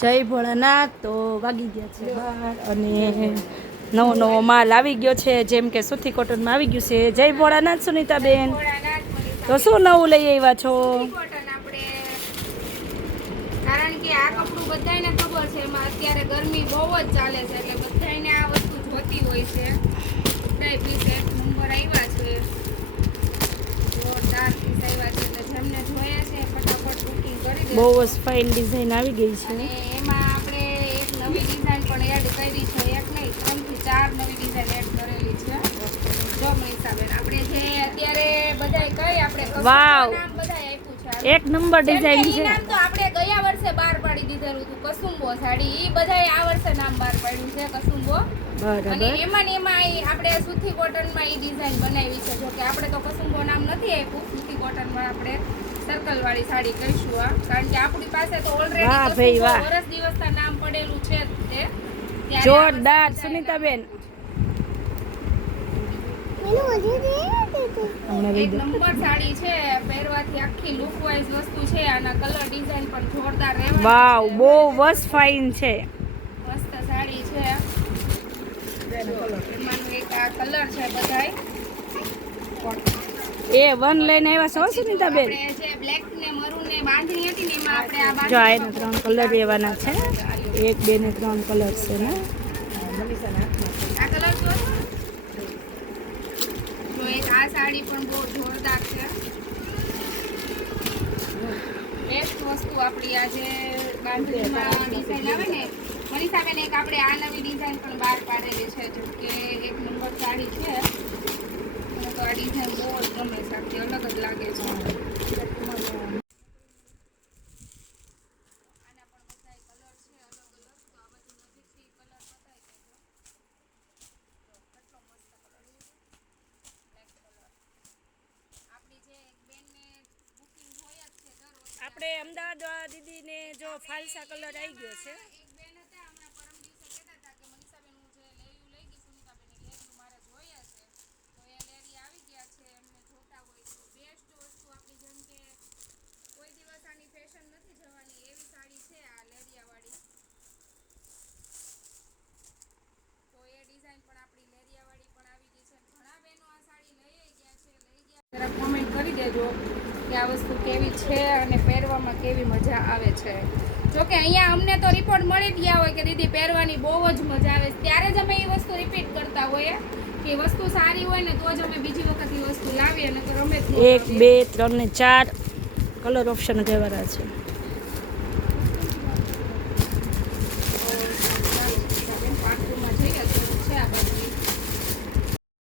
જય ભોળાનાથ. તો વાગી ગયા છે 12 અને નવો નવો માલ આવી ગયો છે, જેમ કે સુથી કોટનમાં આવી ગયું છે. જય ભોળાનાથ સુનિતાબેન. તો શું નવું લઈ આવ્યા છો? કારણ કે આ કપડું બધાને ખબર છે, એમાં અત્યારે ગરમી બહુ જ ચાલે છે, એટલે બધાને આ વસ્તુ જોતી હોય છે. કઈ પીસ એક નંબર આવ્યા છે, જોરદાર પીસ આવ્યા છે, એટલે જેમને જોઈએ છે ફટાફટ બુકિંગ કરી દે. બહુ જ ફાઇન ડિઝાઇન આવી ગઈ છે. અને એમાં આપણે એક નવી ડિઝાઇન પણ એડ કરી છે, એક નહીં 3 થી 4 નવી ડિઝાઇન એડ કરેલી છે. જો મનીષાબેન, આપણે જે અત્યારે બધાય કઈ આપણે વાવ, નામ બધાય આપ્યું છે, એક નંબર ડિઝાઇન છે. નામ તો આપણે ગયા વર્ષે બહાર પાડી દીધેલું હતું, કસુંબો સાડી. ઈ બધાય આ વર્ષે નામ બહાર પાડ્યું છે, કસુંબો. અને એમાં ને એમાં આપણે સુથી કોટનમાં ઈ ડિઝાઇન બનાવી છે. જો કે આપણે તો કસુંબો નામ નથી આપ્યું, સુથી કોટનમાં આપણે સર્કલ વાળી સાડી કહીશું આ, કારણ કે આપણી પાસે તો ઓલરેડી વર્ષ દિવસના નામ પડેલું છે તે. જોરદાર સુનિતાબેન, એક નંબર સાડી છે, પહેરવાથી આખી લુક વાઇઝ વસ્તુ છે. આના કલર ડિઝાઇન પણ જોરદાર રહેવાની. વાવ, બહુ વસ ફાઇન છે, મસ્ત સાડી છે. એમાંનો એક આ કલર છે બધાય. એ વન લઈને આવ્યા છો સુનિતાબેન? આપણે જે બ્લેક ને મરૂન ને બાંધણી હતી ને એમાં આપણે આ જો આ એના 3 કલર લેવાના છે. 1, 2 ને 3 કલર છે ને. આ કલર જો એક આ સાડી પણ બહુ જોરદાર છે. બેસ્ટ વસ્તુ આપણી આ જે બાંધણીમાં ડિઝાઇન આવે ને મનીષાબેન, એક આપણે આ નવી ડિઝાઇન પણ બહાર પાડેલી છે. જો કે એક નંબર સાડી છે. મને તો આ ડિઝાઇન બહુ જ ગમે છે, આખી અલગ જ લાગે છે. આપણે અમદાવાદ દીદીને જો ફાલસા કલર આવી ગયો છે. એક બેન હતા હમણાં પરમ દિવસે કહેતા હતા કે મનીષાબેન, હું જે લેયું લઈ ગઈ સુનિતાબેન, લેયું મારે જોઈએ છે, તો એ લેરી આવી ગયા છે. એમને જોતા હોય તો બેસ્ટ વસ્તુ આપણી, જેમ કે કોઈ દિવસ આની ફેશન નથી જવાની એવી સાડી છે આ લેરિયાવાળી. તો એ ડિઝાઇન પણ આપણી લેરિયાવાળી પણ આવી ગઈ છે. ઘણા બહેનો આ સાડી લઈ ગયા છે, જરા કોમેન્ટ કરી દેજો કે આ વસ્તુ કેવી છે અને પહેરવામાં કેવી મજા આવે છે. જોકે અહીંયા અમને તો રિપોર્ટ મળી જ ગયા હોય કે દીદી પહેરવાની બહુ જ મજા આવે છે, ત્યારે જ અમે એ વસ્તુ રિપીટ કરતા હોઈએ કે વસ્તુ સારી હોય ને તો જ અમે બીજી વખત એ વસ્તુ લાવીએ, અને તો રમે 1, 2, 3 ને 4 કલર ઓપ્શન કહેવાના છે.